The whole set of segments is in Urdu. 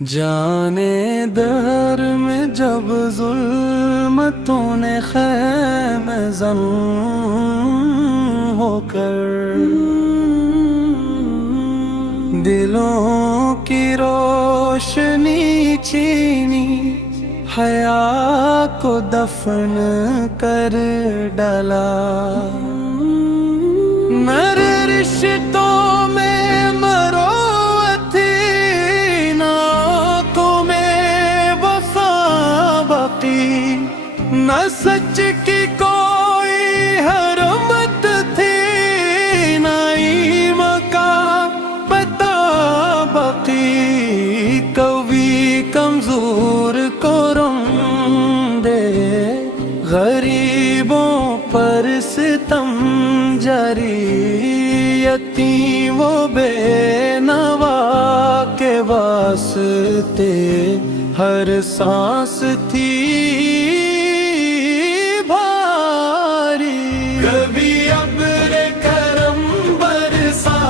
جانے در میں جب ظلمتوں نے خیمہ زن ہو کر دلوں کی روشنی چھینی، حیا کو دفن کر ڈالا، میرے رشتوں میں مروت تھی، نہ آنکھوں میں وفا باقی، نہ سچ کی کوئی حرمت تھی، نہ ایمان کا پتہ باقی، کوئی کمزور کو رم دے، غریبوں پر ستم جاری، یتیم و بے نوا کے واسطے ہر سانس تھی بھاری، کبھی ابر کرم برسا،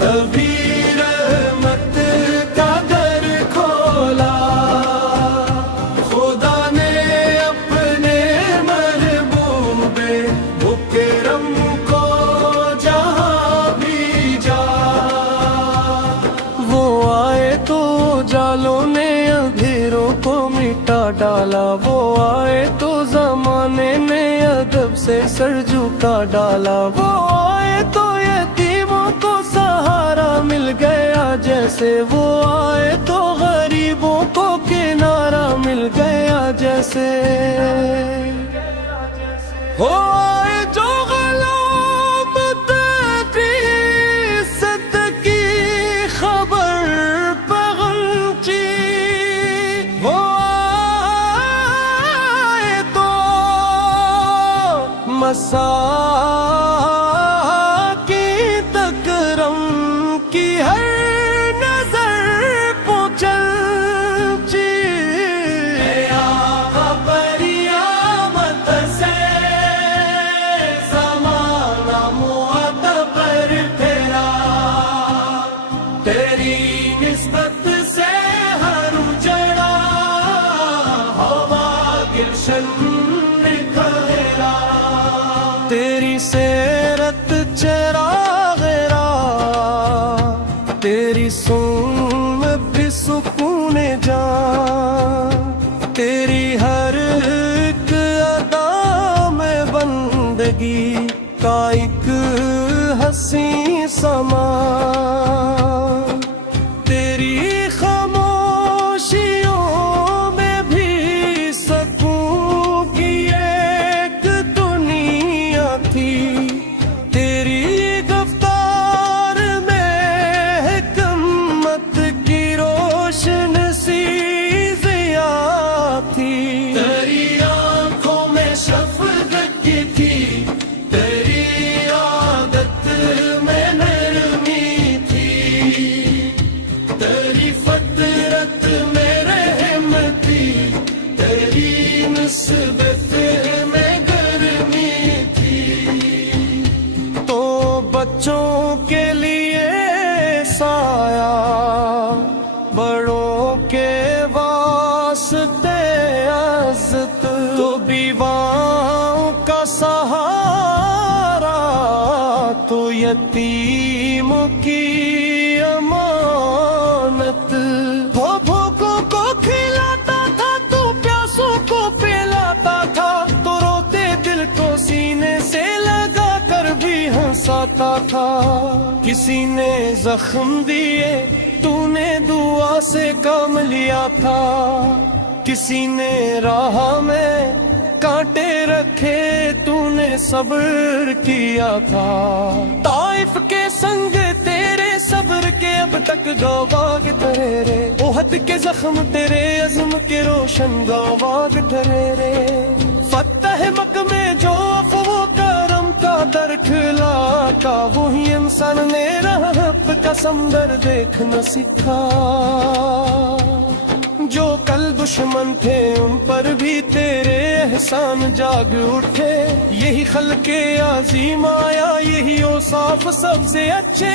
کبھی رحمت کا در کھولا، خدا نے اپنے محبوب مکرم کو جہاں بھیجا، وہ آئے تو جالوں نے اندھیروں کو مٹا ڈالا، وہ آئے تو زمانے نے ادب سے سر جھکا ڈالا، وہ آئے تو یتیموں کو سہارا مل گیا جیسے، وہ آئے تو غریبوں کو کنارہ مل گیا جیسے، وہ آئے جو غلامت تھی عزت کی خبر پہنچی، وہ آئے تو مساکین تک رم کی ہر نظر پہنچی، اے آقا قیامت سے زمانہ معتبر پھیرا، تیری نسبت سے ہر اجڑا ہوا گلشن نکھرا، تیری سیرت چراغ راہ، تیری سن بھی سکون جان، تیری ہر ایک ادا میں بندگی کا ایک حسین سما، تیری خاموشیوں میں بھی سکون کی ایک دنیا تھی، تیری گفتار میں حکمت کی روشن سی ضیاء تھی، تیری آنکھوں میں شفقت کی تھی، تیری عادت میں نرمی تھی، تیری فطرت میں رحم تھی، تیری نسبت میں گرمی تھی، تو بچوں کے لیے سایہ، بڑوں کے واسطے عزت، تو بیواؤں کا سہارا، تو یتیم کی امانت، بھوکوں کو کھلاتا تھا، تو پیاسوں کو پلاتا تھا، تو روتے دل کو سینے سے لگا کر بھی ہنساتا تھا، کسی نے زخم دیے تو نے دعا سے کام لیا تھا، کسی نے راہ میں کانٹے رکھے تو نے صبر کیا تھا، طائف کے سنگ تیرے صبر کے اب تک گواہ ٹھہرے، احد کے زخم تیرے عزم کے روشن گواہ ٹھہرے، فتح مکہ میں جو افو کرم کا در کھلا کا، وہی انسان نے رحمت کا سمندر دیکھنا سکھا، جو کل دشمن تھے ان پر بھی تیرے احسان جاگ اٹھے، یہی خلق عظیم آیا، یہی اوصاف سب سے اچھے،